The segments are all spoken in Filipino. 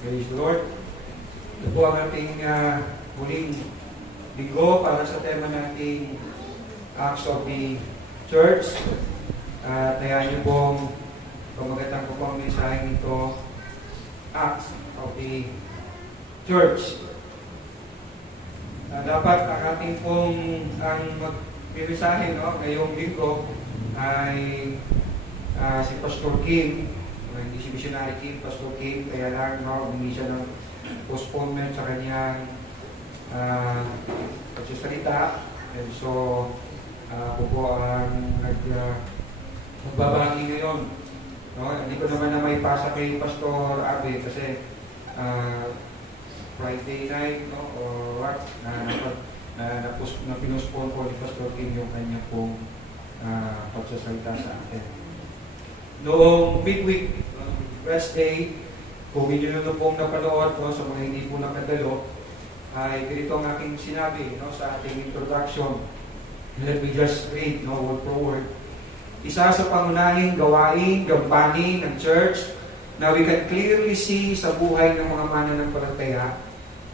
Praise the Lord. Ito po ang ating huling linggo para sa tema nating Acts of the Church. At hayaan niyo pong pamagatan ko po ang mensaheng ito, Acts of the Church. Dapat ang ating pong magmimisahe ngayong linggo ay si Pastor Kim. Hindi si Missionary Kim, Pastor Kim, kaya lang humingi siya ng postponement sa kanyang pagsasalita. And so, ako po ang nagbabahagi ngayon. Hindi ko naman na may pasa kay Pastor Abe kasi Friday night or what, na pinuspon po ni Pastor Kim yung kanya pong pagsasalita sa atin. Noong midweek, Wednesday, kung hindi nyo pong napanood sa mga hindi po nakadalo, ay ganito ang aking sinabi sa ating introduction. Let me just read word for word. Isa sa pangunahing gawain, gampanin ng church na we can clearly see sa buhay ng mga mananampalataya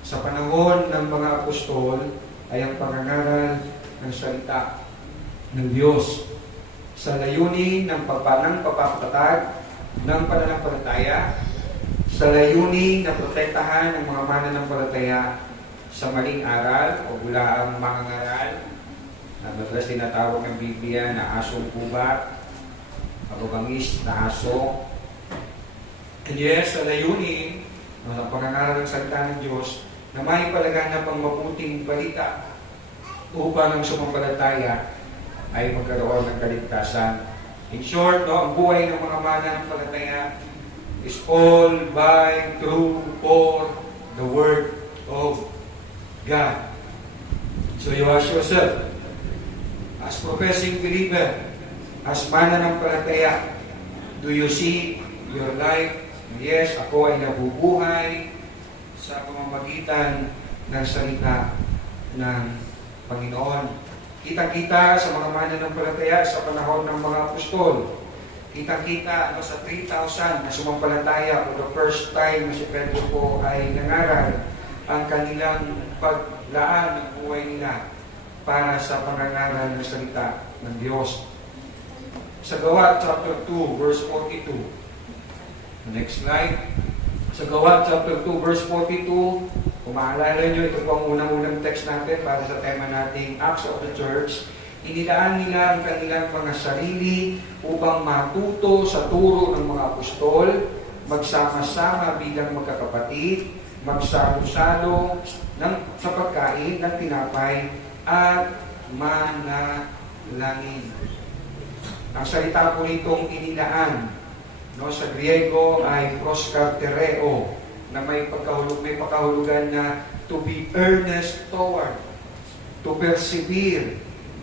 sa panahon ng mga apostol ay ang pangangaral ng salita ng Diyos sa layunin ng papapatatag ng pananampalataya, sa layunin na protektahan ng mga mananampalataya sa maling aral o bulaang mangangaral, na madalas tinatawag ng Biblia na asong kubat, mababangis na aso. And yes, sa layunin ng pangangaral ng salita ng Diyos na may palaganap ang mabuting balita upang ang sumampalataya ay magkaroon ng kaligtasan. In short, ang buhay ng mga mananampalataya is all by, through, for the Word of God. So you ask yourself, as professing believer, as mananampalataya, do you see your life? Yes, ako ay nabubuhay sa pamamagitan ng salita ng Panginoon. Kita-kita sa mga mananampalataya sa panahon ng mga apostol. Kita-kita sa 3,000 na sumampalataya for the first time na si Pedro po ay nangaral ang kanilang paglaan ng buhay nila para sa pangangaral ng salita ng Diyos. Sa Gawa chapter 2 verse 42. Next slide. Sa Gawa chapter 2 verse 42, kung maalala nyo, ito po ang unang-unang text natin para sa tema nating Acts of the Church. Inilaan nila ang kanilang mga sarili upang matuto sa turo ng mga apostol, magsama-sama bilang magkakapatid, magsalo-salo sa pagkain ng tinapay at manalangin. Ang salita po nitong inilaan sa Griego ay proskartereo, na may pakahulugan na to be earnest toward, to persevere,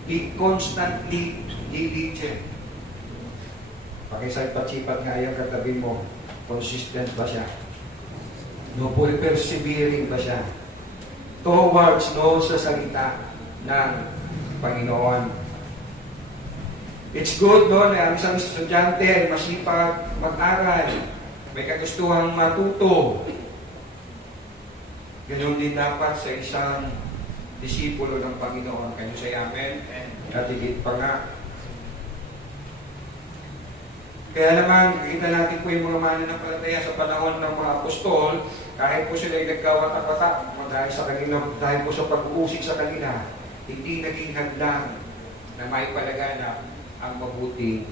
be constantly diligent. Pakisaypat-sipat nga yung katabi mo, consistent ba siya? Persevering ba siya? Towards sa salita ng Panginoon. It's good na ang isang estudyante ay masipag mag-aral, may kagustuhang matuto. Ganun din dapat sa isang disipulo ng Panginoon. Can you say amen? At higit pa nga. Kaya naman, kita natin po yung mga mananampalataya sa panahon ng mga apostol, kahit po sila ay nagkawatak-watak dahil sa kanila, dahil po sa pag-uusig sa kanila, hindi naging hadlang na may palaganap ang mabuting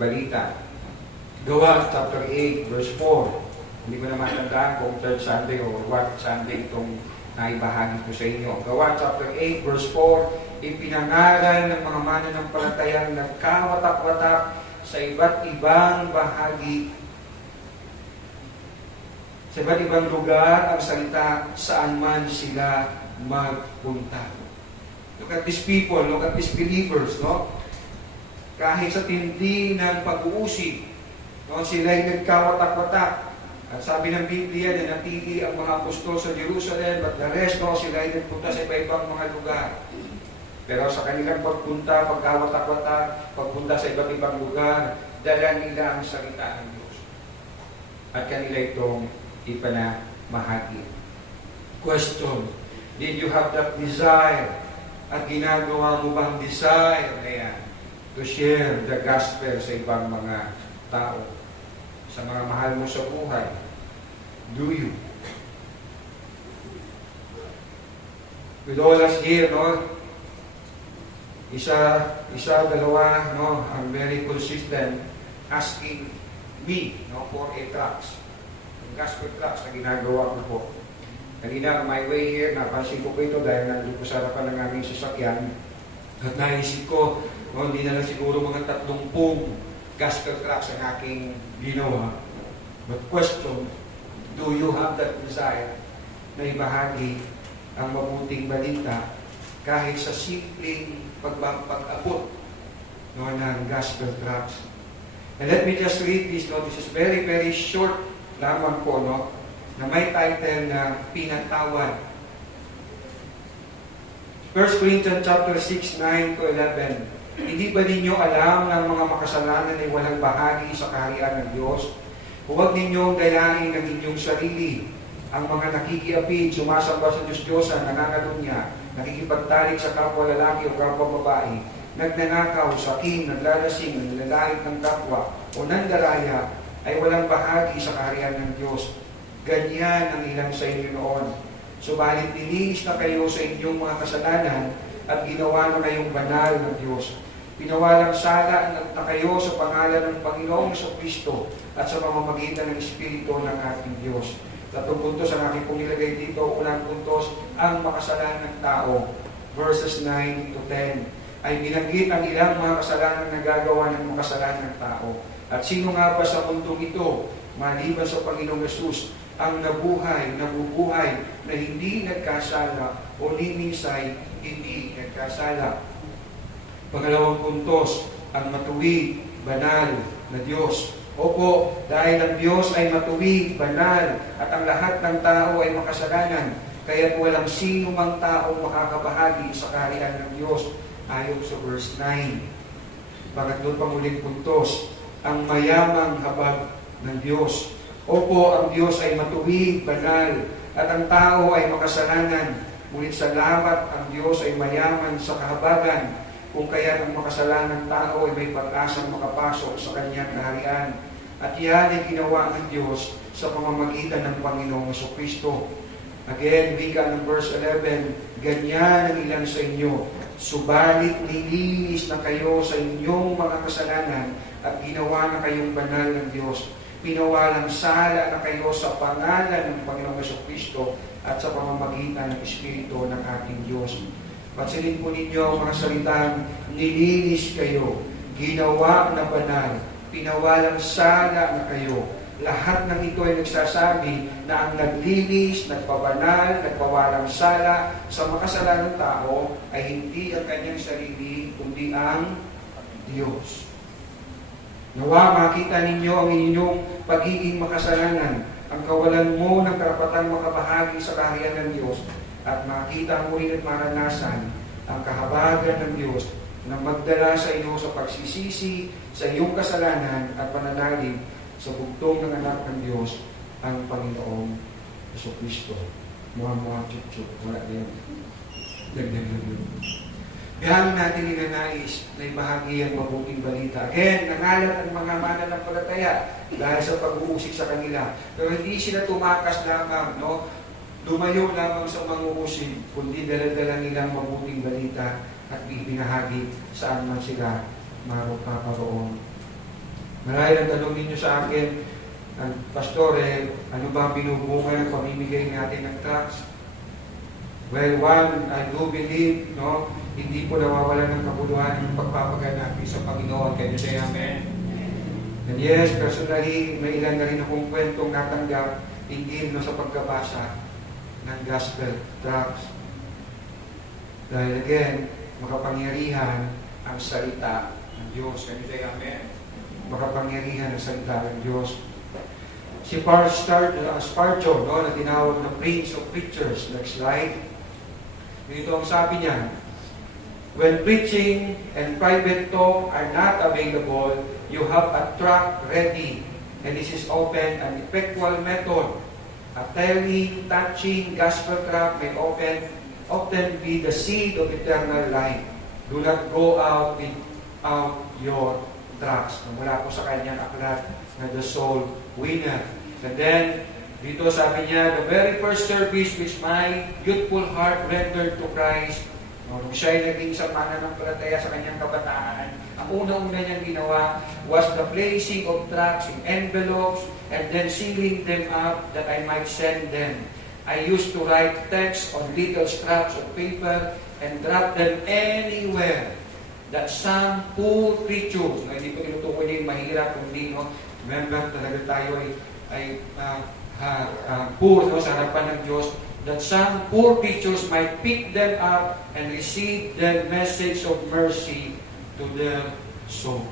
balita. Gawa chapter 8 verse 4. Hindi ko na matandaan kung third Sunday or what Sunday itong naibahagi ko sa inyo. Gawa chapter 8 verse 4, ipinangaral ng mga mananampalatayang nagkawatak-watak sa iba't ibang bahagi, sa iba't ibang lugar ang salita saan man sila magpunta. Look at these people, look at these believers, kahit sa tindi ng pag-uusig, sila ay nagkawatak-watak. At sabi ng Biblia na natili ang mga apostol sa Jerusalem, at the rest, sila ay nagpunta sa iba-ibang mga lugar. Pero sa kanilang pagpunta, pagkawatak-watak, pagpunta sa iba't ibang lugar, dala nila ang salita ng Diyos. At kanila itong ipanamahagi. Question, did you have that desire? At ginagawa mo bang desire na yan to share the gospel sa ibang mga tao, sa mga mahal mo sa buhay? Do you? With all us here, no? Isa, dalawa, no? I'm very consistent asking me, no, for a tracts. Yung gospel tracts na ginagawa ko po. Kanina, on my way here, napansin ko ito dahil nandun ko sa harapan ng aming sasakyan. At naisip ko, no, hindi na lang siguro mga 30 gospel tracts ang aking ginawa. But question, do you have that desire na ibahagi ang mabuting balita kahit sa simpleng pag-abot, no, ng gospel tracts? And let me just read this, no? This is very, very short lamang po, no? Na may title na Pinatawad. 1 Corinthians chapter 6, 9 to 11. Hindi ba ninyo alam ng mga makasalanan ay walang bahagi sa kaharian ng Diyos? Huwag ninyong dayain ng inyong sarili. Ang mga nakikiapid, sumasamba sa Diyos-Diyosan, nangangalunya, nakikipagtalik sa kapwa lalaki o kapwa babae, nagnanakaw, sakim, naglalasing, naglalait ng kapwa, o nandaraya, ay walang bahagi sa kaharian ng Diyos. Ganyan ang ilang sa inyo noon. Subalit nilinis na kayo sa inyong mga kasalanan at ginawa na kayong banal ng Diyos. Pinawalang sala na kayo sa pangalan ng Panginoong Jesucristo at sa pamamagitan ng Espiritu ng ating Diyos. Tatong puntos ang aking nilagay dito. Unang puntos, ang makasalanan ng tao. Verses 9 to 10. Ay binanggit ang ilang mga kasalanan na gagawa ng makasalanan ng tao. At sino nga ba sa mundong ito, maliban sa Panginoong Yesus, ang nabubuhay na hindi nagkasala o niminsay hindi nagkasala? Pangalawang puntos, ang matuwid, banal na Diyos. Opo, dahil ang Diyos ay matuwid, banal, at ang lahat ng tao ay makasalanan, kaya't walang sino mang tao makakabahagi sa kaharian ng Diyos, ayon sa verse 9. Pangatlong panguling puntos, ang mayamang habag ng Diyos. Opo, ang Diyos ay matuwid, banal, at ang tao ay makasalanan. Ngunit salamat, ang Diyos ay mayaman sa kahabagan, kung kaya ang makasalanang tao ay may pag-asang makapasok sa kanyang kaharian. At yan ay ginawa ng Diyos sa pamamagitan ng Panginoong Jesucristo. Again, wika ng verse 11, ganyan ang ilan sa inyo, subalit nilinis na kayo sa inyong mga kasalanan at ginawa na kayong banal ng Diyos. Pinawalang sala na kayo sa pangalan ng Panginoong Jesucristo at sa pamamagitan ng Espiritu ng ating Diyos. Pansinin po ninyo ang mga salitang nilinis kayo, ginawa na banal, pinawalang sala na kayo. Lahat ng ito ay nagsasabi na ang naglinis, nagpabanal, nagpawalang sala sa makasalanang tao ay hindi ang kanyang sarili, kundi ang Diyos. Nawa makita ninyo ang inyong pagiging makasalanan, ang kawalan mo ng karapatang makabahagi sa kaharian ng Diyos, at makita mo rin at maranasan ang kahabagan ng Diyos na magdala sa iyo sa pagsisisi sa iyong kasalanan at pananalig sa bugtong ng anak ng Diyos, ang Panginoong Jesucristo. Mga chup-chup, wala din. Galing natin ninanais na ibahagi ang mabuting balita. Again, nangalat ang mga mananampalataya dahil sa pag-uusik sa kanila. Pero hindi sila tumakas lamang, no? Lumayo lamang sa manguusig, kundi dala-dala nilang mabuting balita at ibinahagi saan man sila mapaparoon. Marahil ang tanong ninyo sa akin, Pastore, ano ba binubungay ng pamimigay natin ng tracts? Well, one, I do believe, no, hindi po nawawalan ng kabuluhan ng pagpapagay natin sa Panginoon. Can you say amen? And yes, personally, may ilan na rin akong kwentong natanggap, hindi no, sa pagkabasa ng gospel tracts. Dahil again, makapangyarihan ang salita ng Diyos. Can you say amen? Makapangyarihan ang salita ng Diyos. Si Spurgeon, no, na tinawag na Prince of Preachers. Next slide. Dito ang sabi niya, when preaching and private talk are not available, you have a tract ready, and this is often an effectual method A telling, touching, gospel tract may often be the seed of eternal life. Do not go out without your tracts. Mula po sa kanyang aklat na The Soul Winner. And then, dito sabi niya, the very first service which my youthful heart rendered to Christ, nung siya ay naging sa mananampalataya sa kanyang kabataan, ang una-una niyang ginawa was the placing of tracts in envelopes and then sealing them up that I might send them. I used to write texts on little scraps of paper and drop them anywhere that some poor creatures, na hindi ko tinutukoy na yung mahirap, kundi, no, remember, talaga tayo ay poor, no, sa harapan ng Diyos, that some poor creatures might pick them up and receive the message of mercy to their souls.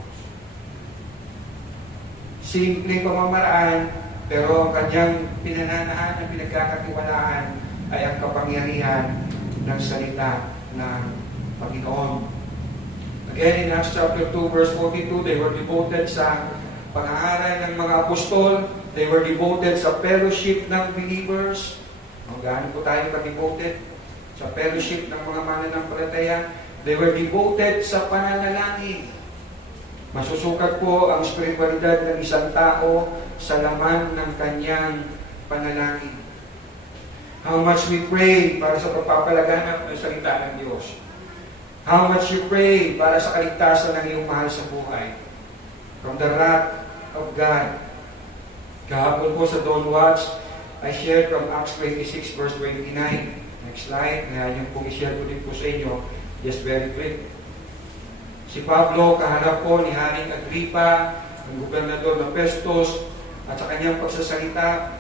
Simpleng pamamaraan, pero ang kanyang pinananahan at pinagkakatiwalaan ay ang kapangyarihan ng salita ng Panginoon. Again, in Acts chapter 2, verse 42, they were devoted sa pag-aaral ng mga apostol. They were devoted sa fellowship ng believers. Gaano po tayo ka-devoted sa fellowship ng mga mananampalataya? They were devoted sa pananalangin. Masusukat po ang spiritualidad ng isang tao sa laman ng kanyang panalangin. How much we pray para sa pagpapalaganap ng salita ng Diyos. How much you pray para sa kaligtasan ng iyong mahal sa buhay. From the wrath of God. Kahapon po sa Don't Watch, I shared from Acts 26 verse 29. Next slide. Ngayon yung pong i-share ko din po sa inyo. Just very quick. Si Pablo, kaharap po ni Haring Agripa, ng gobernador ng Festus, at sa kanyang pagsasalita,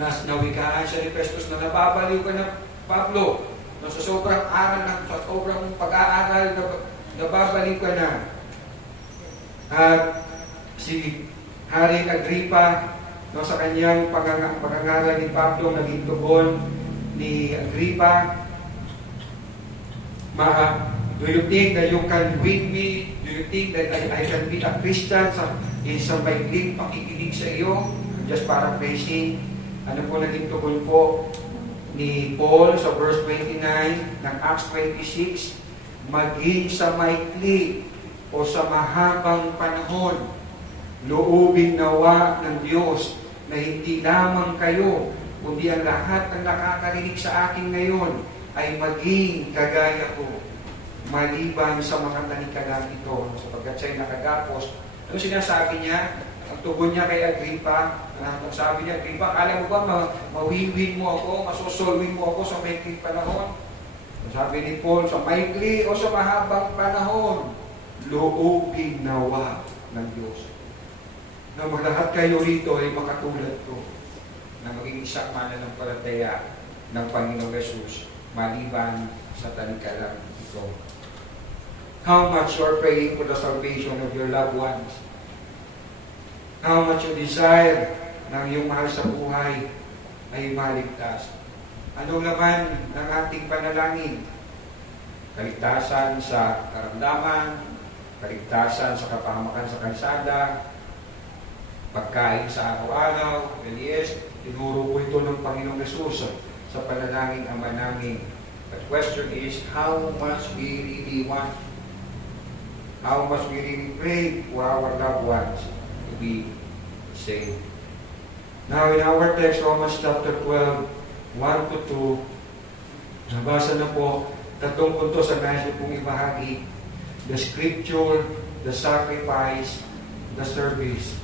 nawikaan siya ni Festus na nababaliw ka na, Pablo. No, sa sobrang aral, sa sobrang pag-aaral, nababaliw ka na. At si Haring Agripa, no, sa kanyang pag-aaral ni Pablo, naging tugon ni Agripa, do you think that you can win me? Do you think that I can be a Christian sa isang maikling pakikinig sa iyo? Just paraphrasing. Ano po naging tugon po ni Paul sa verse 29 ng Acts 26? Maging sa maikli o sa mahabang panahon, loobin nawa ng Diyos na hindi lamang kayo, kundi ang lahat ng nakakarinig sa akin ngayon ay maging kagaya ko, maliban sa mga talikalang ito, sapagkat siya'y nakagapos. Ano sinasabi niya? Ang tugon niya kay Agripa, ang sabi niya, Agripa, alam mo ba, mawin-win mo ako, masusolwin mo ako sa maikling panahon? Ang sabi ni Paul, sa maikli o sa mahabang panahon, loobin nawa ng Diyos. Na maglahat kayo rito ay makatulad ko, na maging isang mananampalataya ng Panginoong Jesus, maliban sa talikalang ito. How much you are praying for the salvation of your loved ones. How much you desire ng iyong mahal sa buhay ay maligtas. Anong laman ng ating panalangin? Kaligtasan sa karamdaman, kaligtasan sa kapahamakan sa kalsada, pagkain sa araw-araw. Yes, tinuro po ito ng Panginoong Jesus sa panalangin Ama namin. The question is, how much we really want, how much we really pray for our loved ones to be saved. Now, in our text, Romans chapter 12, 1 to 2, nabasa na po, tatlong punto sa nais ko pong ibahagi. The scripture, the sacrifice, the service.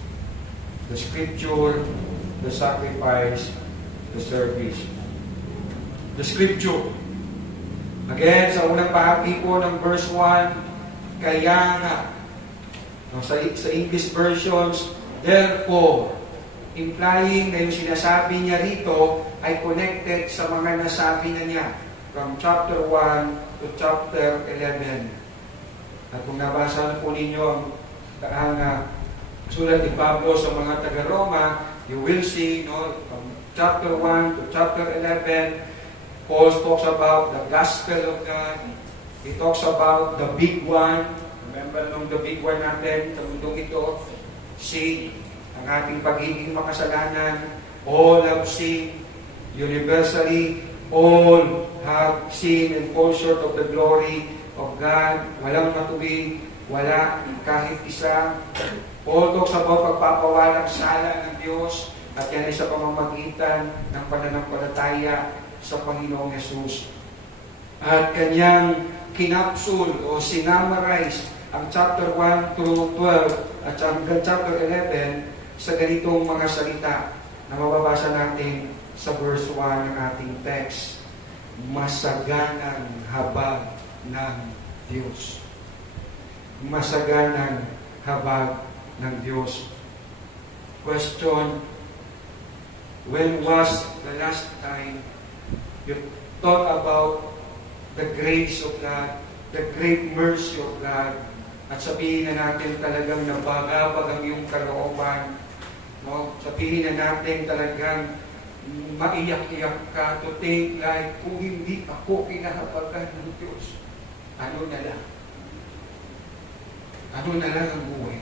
The scripture, the sacrifice, the service. The scripture. Again, sa unang bahagi po ng verse 1, kaya nga, no, sa English versions, therefore, implying na yung sinasabi niya rito ay connected sa mga nasabi na niya from chapter 1 to chapter 11. At kung nabasa na po ninyo ang sulat ni Pablo sa mga taga-Roma, you will see, no, from chapter 1 to chapter 11, Paul talks about the gospel of God. He talks about the big one. Remember nung the big one natin, sa mundong ito, sin, ang ating pagiging makasalanan, all have sinned Universally, all have sinned and fall short of the glory of God. Walang matuwid, wala kahit isa. All talks about pagpapawalang sala ng Diyos, at yan ay sa pamamagitan ng pananampalataya sa Panginoong Yesus. At kanyang kinapsul o sinamarize ang chapter 1 to 12 at hanggang chapter 11 sa ganitong mga salita na mababasa natin sa verse 1 ng ating text. Masaganang habag ng Diyos. Masaganang habag ng Diyos. Question: when was the last time you thought about the grace of God, the great mercy of God, at sabihin na natin talagang nabagabag ang iyong kalooban, no? Sabihin na natin talagang maiyak-iyak ka to think like, kung hindi ako kinahabagan ng Diyos, ano na lang? Ano na lang ang buhay?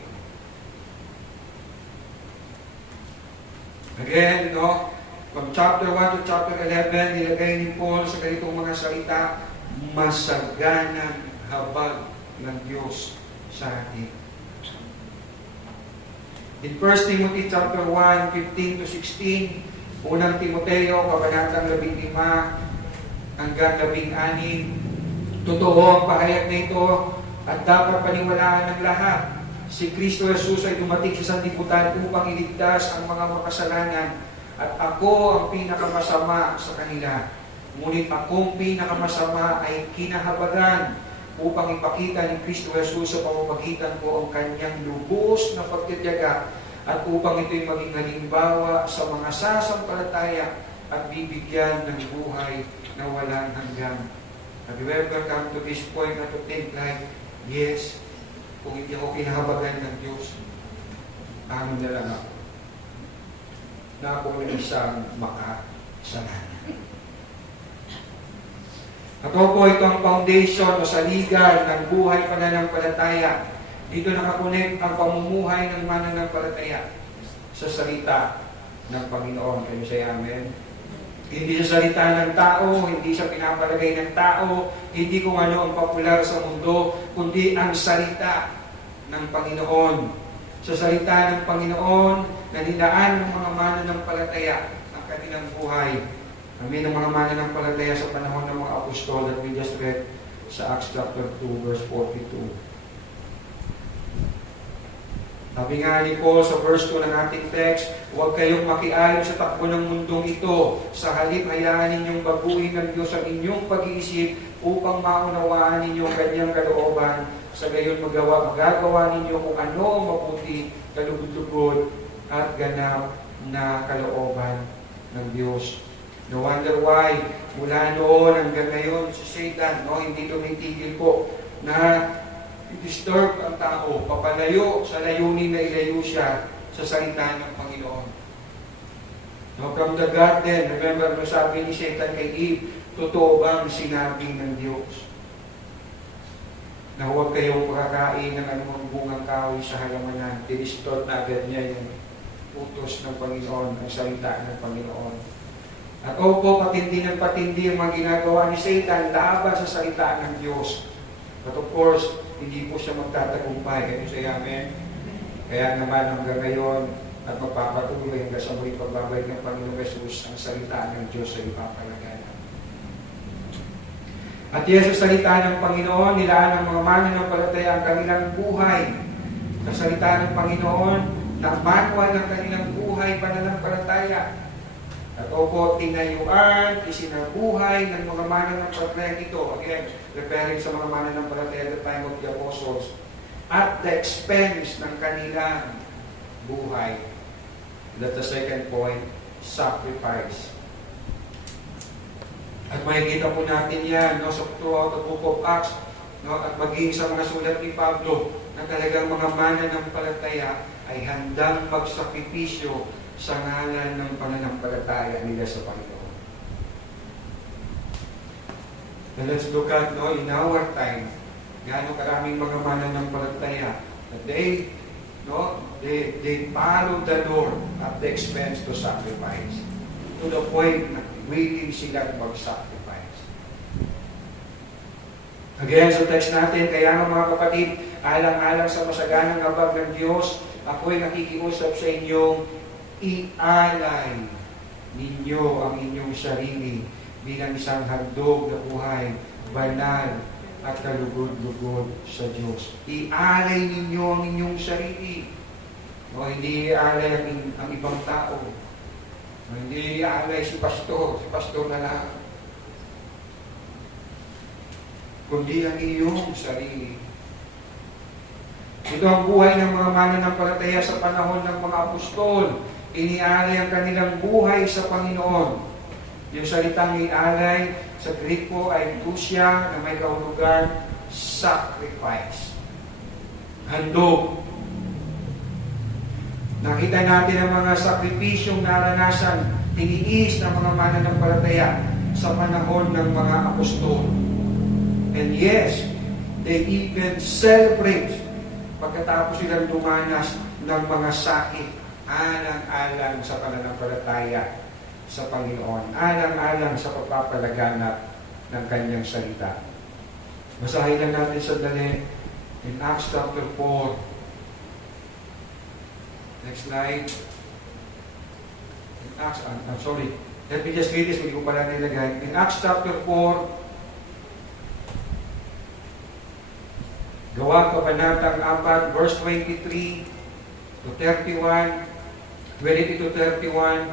Again, no? From chapter 1 to chapter 11, nilagay ni Paul sa ganitong mga salita, masaganang habag ng Diyos sa atin. In 1 Timothy chapter 1, 15 to 16, unang Timoteo, kabanatang 15 hanggang 16, totoo ang pahayag na ito at dapat paniwalaan ng lahat. Si Kristo Jesus ay dumating sa sanlibutan upang iligtas ang mga makasalanan, at ako ang pinakamasama sa kanila. Ngunit akong pinakamasama ay kinahabagan upang ipakita ni Kristo Jesus sa pamamagitan ko ang kanyang lubos na pagtitiyaga, at upang ito'y maging halimbawa sa mga sasampalataya at bibigyan ng buhay na walang hanggan. Have you ever come to this point na to think like, yes, kung hindi ako kinahabagan ng Diyos, ano na lang ako? Na ako ng isang makasalanan. At po, ito ang foundation o saligan ng buhay pananampalataya. Dito nakakunik ang pamumuhay ng mananampalataya sa salita ng Panginoon. Kayo say amen? Hindi sa salita ng tao, hindi sa pinapalagay ng tao, hindi kung ano ang popular sa mundo, kundi ang salita ng Panginoon. Sa salita ng Panginoon, na nilaan ng mga mananampalataya ang kanilang buhay. Kami ng mga mananampalataya sa panahon ng mga apostol that we just read sa Acts chapter 2, verse 42. Sabi nga ni Paul sa verse 2 ng ating text, huwag kayong makialam sa takbo ng mundong ito. Sa halip, hayaan ninyong baguhin ng Diyos ang inyong pag-iisip upang maunawaan ninyo ang kanyang kalooban. Sa gayon magagawa ninyo kung ano ang mabuti, kalugod-lugod, at ganap na kalooban ng Diyos. No wonder why, mula noon hanggang ngayon, si Satan, hindi tumitigil po na i-disturb ang tao, papalayo sa layunin na ilayo siya sa salita ng Panginoon. No, from the garden, remember, sabi ni Satan kay Eve, totoo bang sinabi ng Diyos na huwag kayong makakain ng anumang bungang kahoy sa halamanan? Dinistort na agad niya yung utos ng Panginoon, ang salita ng Panginoon. At opo, patindi ng patindi ang mga ginagawa ni Satan laban sa salita ng Diyos. But of course, hindi po siya magtatagumpay. Kaya say amen? Kaya naman hanggang ngayon at magpapatuloy hanggang sa muling pagbabalik ng Panginoong Jesus, ang salita ng Diyos ay ipapalagayan. At yes, sa salita ng Panginoon, nilaan ng mga mananampalataya ang kanilang buhay. Sa salita ng Panginoon, na manual ng kanilang buhay pananampalataya. At opo, tinayuan, isinabuhay ng mga mananampalataya ito. Again, referring sa mga mananampalataya at the time of the apostles. At the expense ng kanilang buhay. That's the second point, sacrifice. At makikita po natin yan, throughout the book of Acts, at maging sa mga sulat ni Pablo, na talagang mga mananampalataya ay handang magsakripisyo sa ngalan ng pananampalataya nila sa Panginoon. And let's look at, in our time, gaano karaming mga mananampalataya that they follow the Lord at the expense to sacrifice. To the point na willing silang mag-sacrifice. Again, sa text natin, kaya nga mga kapatid, alang-alang sa masaganang habag ng Diyos, ako'y nakikiusap sa inyong ialay ninyo ang inyong sarili bilang isang handog na buhay, banal at kalugod-lugod sa Diyos. Ialay ninyo ang inyong sarili. O hindi ialay ang ibang tao. O hindi ialay si pastor na lang. Kundi ang iyong sarili. Ito ang buhay ng mga mananampalataya sa panahon ng mga apostol. Inialay ang kanilang buhay sa Panginoon. Yung salitang ialay sa Griko ay dusia na may kahulugan sacrifice. Handog. Nakita natin ang mga sakripisyong naranasan, tiniis ng mga mananampalataya sa panahon ng mga apostol. And yes, they even celebrate pagkatapos silang dumanas ng mga sakit, alang-alang sa pananampalataya sa Panginoon, alang-alang sa pagpapalaganap ng kanyang salita. Basahin lang natin sandali in Acts chapter 4. Next slide. In Acts, I'm sorry. Let me just read this, hindi ko pala nilagay. In Acts chapter 4, Gawa Kabanatang 4, verse 23 to 31, 20 to 31,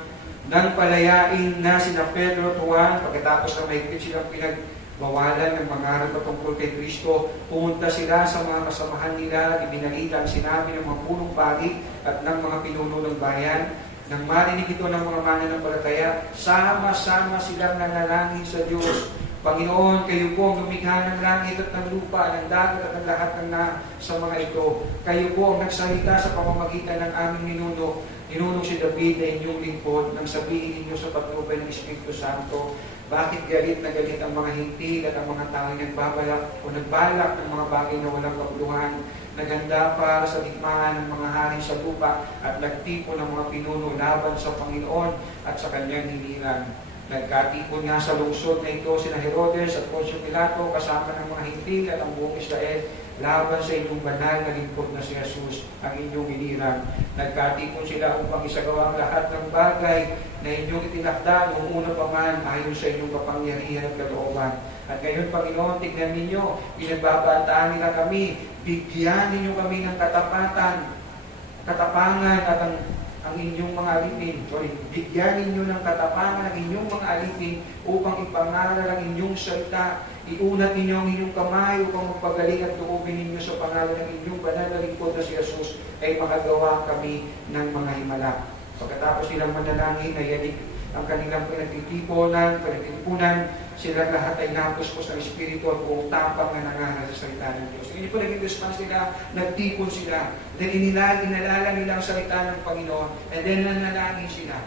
nang palayain na sina Pedro at Juan, pagkatapos na mahigpit silang pinagbawalan ng mangarap patungkol kay Kristo, pumunta sila sa mga kasamahan nila, ibinalita ang sinabi ng mga punong pari at ng mga pinuno ng bayan. Nang marinig ito ng mga mananampalataya, sama-sama silang nanalangin sa Diyos. Panginoon, kayo po ang lumikha ng langit at ng lupa, ng dagat at ng lahat ng sa mga ito. Kayo po ang nagsalita sa pamamagitan ng aming ninuno. Ninuno si David na inyong lingkod nang sabihin ninyo sa patnubay ng Espiritu Santo, bakit galit na galit ang mga hintil at ang mga tao nagbabalak o nagbalak ng mga bagay na walang kabuluhan, naganda para sa digmaan ng mga hari sa lupa at nagtipon ng mga pinuno laban sa Panginoon at sa kanyang hinilang. Nagkatipon nga sa lungsod na ito sina Herodes at Poncio Pilato kasama ng mga hintil at ang buong Israel laban sa inyong banal na lingkod na si Jesus, ang inyong inirang. Nagkatipon sila upang isagawa ang lahat ng bagay na inyong itinakda noong una pa man ayon sa inyong kapangyarihan at kalooban. At ngayon, Panginoon, tignan ninyo, pinagbabantaan nila kami, bigyan ninyo kami ng katapangan at ang inyong mga alipin. Bigyan ninyo ng katapangan ang inyong mga alipin upang ipangaral ang inyong salita. Iunat ninyo ang inyong kamay upang magpagaling at tuubin ninyo sa pangalan ng inyong banal na lingkod na si Jesus ay makagawa kami ng mga himala. Pagkatapos silang manalangin, nayanig ang kanilang pinagtitipunan, sila lahat ay napuspos ng Espiritu at buong tapang na nangaral sa salita ng Diyos. Hindi po naging response sila, nagtipon sila. Then inalala nila ang salita ng Panginoon, and then nanalangin sila.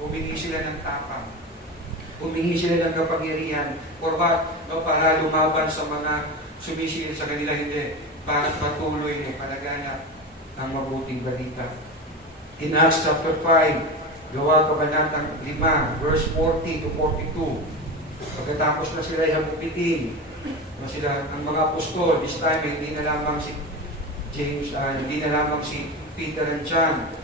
Humingi sila ng tapang. Humingi sila ng kapangyarihan. For what? No, para lumaban sa mga sumisil sa kanila, hindi. Para patuloy na palaganap ng mabuting balita. In Acts chapter 5, Gawa Kabanatang 5, verse 40 to 42. Pagkatapos na sila hagupitin, sila ang mga apostol, this time hindi na lamang si James, hindi na lamang si Peter and John.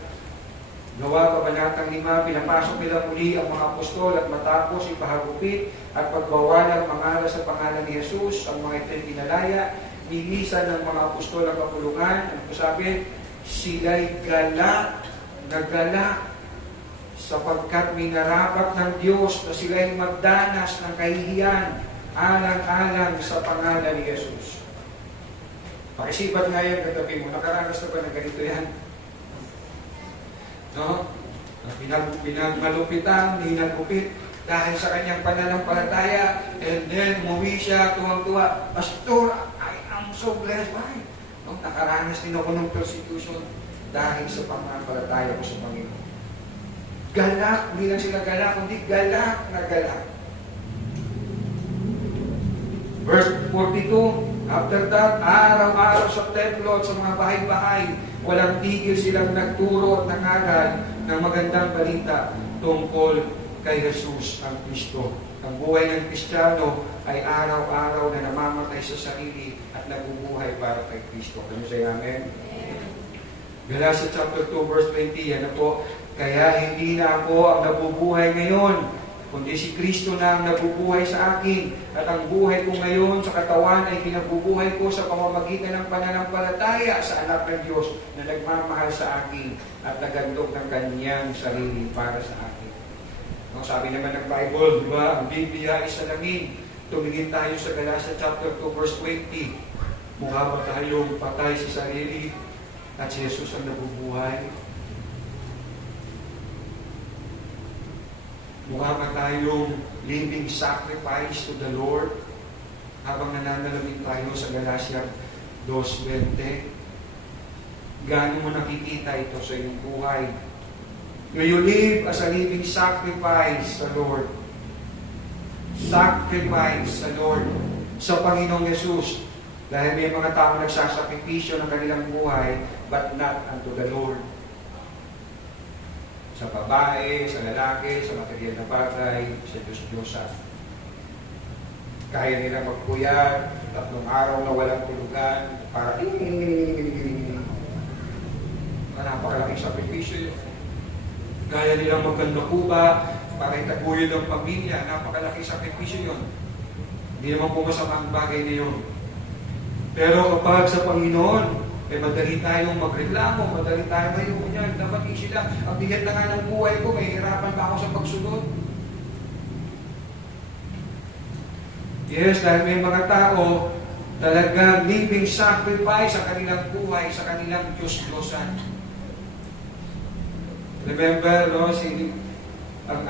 Gawa Kabanatang 5, pinapasok nila muli ang mga apostol at matapos ipahagupit at pagbawalan mangaral sa pangalan ni Jesus, ang mga ito'y pinalaya, nilisan ng mga apostol ang kapulungan. Ano sabi? Sila'y nagala sapagkat minarapat ng Diyos na sila'y magdanas ng kahihiyan alang-alang sa pangalan ni Jesus. Pakisipat nga yan, katabi mo, nakaranas na ba na ganito yan? No? Pinagmalupitan, hinagupit dahil sa kanyang pananampalataya, and then umuwi siya, tuwang-tuwa, Pastor, I am so blessed. Why? No? Nakaranas din ako ng persecution dahil sa pananampalataya ko sa Panginoon. Galak, hindi lang sila galak, kundi galak na galak. Verse 42, after that, araw-araw sa templo at sa mga bahay-bahay, walang tigil silang nagturo at nangaral ng magandang balita tungkol kay Jesus ang Kristo. Ang buhay ng Kristiyano ay araw-araw na namamatay sa sarili at nabubuhay para kay Kristo. Can you say amen? Galatians chapter 2 verse 20, yan na po. Kaya hindi na ako ang nabubuhay ngayon, kundi si Kristo na ang nabubuhay sa akin. At ang buhay ko ngayon sa katawan ay kinabubuhay ko sa pamamagitan ng pananampalataya sa anak ng Diyos na nagmamahal sa akin at nagandog ng kanyang sarili para sa akin. Sabi naman ng Bible, di ba? Ang Biblia ay salamin. Tumingin tayo sa Galatians chapter 2 verse 20. Mukha ba tayong patay sa sarili at si Jesus ang nabubuhay? Mukha ba tayong living sacrifice to the Lord habang nananalamin tayo sa Galatians 2:20? Gaano mo nakikita ito sa iyong buhay? May you live as a living sacrifice sa Lord. Sacrifice sa Lord, sa Panginoong Yesus. Dahil may mga tao nagsasakripisyo ng kanilang buhay, but not unto the Lord. Sa babae, sa lalaki, sa material na bagay, sa Diyos-Diyosan. Kaya nila magpuyat, 3 araw na walang tulugan, para napakalaking sakripisyo yun. Kaya nilang magkanda kuba, para itaguyod ang pamilya, napakalaking sakripisyo yun. Hindi naman po masamang bagay na yun. Pero kapag sa Panginoon, madali tayong magreklamo, madali tayong ayoko niyan, dapat easy lang. Ang bigat na nga ng buhay ko, may hirapan pa ako sa pagsunod. Yes, dahil may mga tao talagang living sacrifice sa kanilang buhay, sa kanilang Diyos-Diyosan. Remember, no, ang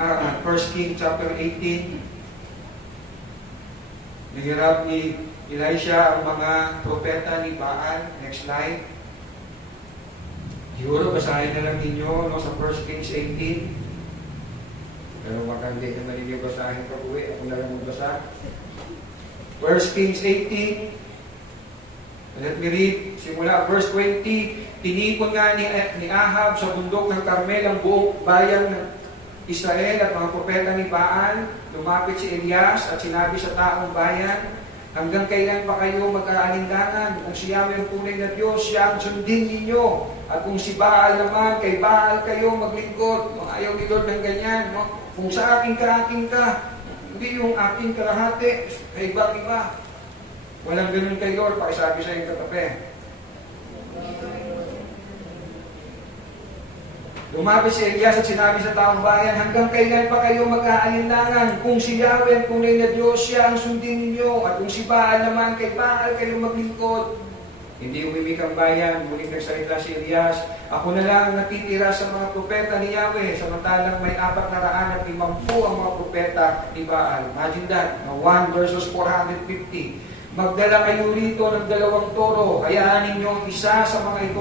1 King chapter 18, nahirap ni Elisha ang mga propeta ni Baal. Next slide. Siguro basahin na lang ninyo no, sa 1 Kings 18. Pero baka hindi naman ninyo basahin pa uwi. Ako na lang magbasa. 1 Kings 18. Let me read. Simula verse 20. Tinipon nga ni Ahab sa bundok ng Carmel ang buong bayan ng Israel at mga propeta ni Baal. Lumapit si Elias at sinabi sa taong bayan, hanggang kailan pa kayo mag-aalinlangan? Kung si Yahweh ang tunay na Diyos, siya ang sundin ninyo. At kung si Baal naman, kay Baal kayo maglingkod. Ayaw ni Lord ng ganyan. No? Kung sa akin ka, akin ka. Hindi yung akin kalahati. Kay iba. Walang ganun kay Lord. Pakisabi sa iyong katabi. Lumapit si Elias at sinabi sa taong bayan, hanggang kailan pa kayo mag-aalinlangan? Kung si Yahweh ang tunay na Diyos, siya ang sundin ninyo. At kung si Baal naman, kay Baal kayo maglingkod. Hindi umimik ang bayan. Muling nagsalita si Elias, ako na lang ang natitira sa mga propeta ni Yahweh, samantalang may 450 ang mga propeta ni Baal. Imagine that, 1 versus 450. Magdala kayo rito ng 2 toro. Hayaan ninyo isa sa mga ito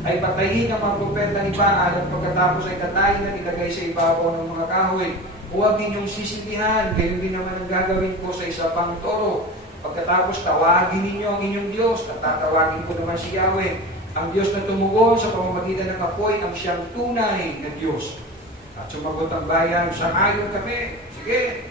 ay patayin ang mga propeta ni Baal at pagkatapos ay katayin at ilagay sa ibabaw ng mga kahoy. Huwag ninyong sisindihan, gayon din naman ang gagawin ko sa isa pang toro. Pagkatapos tawagin ninyo ang inyong Diyos at tatawagin ko naman si Yahweh, ang Diyos na tumugon sa pamamagitan ng apoy, ang siyang tunay na Diyos. At sumagot ang bayan, sang-ayon kami. Sige.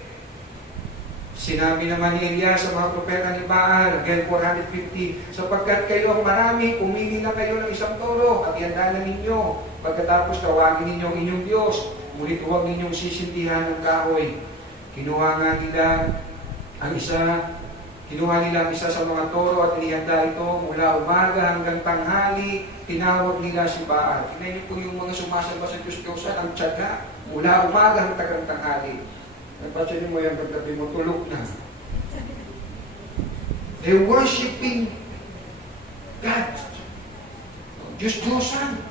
Sinabi naman ni Elias sa mga propeta ni Baal, again 450, sapagkat kayo ang marami, pumili na kayo ng 1 toro at ihanda na ninyo. Pagkatapos tawagin ninyo ang inyong Diyos, ngunit huwag ninyong sisindihan ng kahoy. Kinuha nila ang isa sa mga toro at inihanda ito mula umaga hanggang tanghali, tinawag nila si Baal. Tingnan niyo po yung mga sumasamba sa Diyos-Diyosan, ang tiyaga, mula umaga hanggang tanghali. Napansin mo yan, pagtabi mo, tulog na. They're worshiping God. Diyos-Diyosan.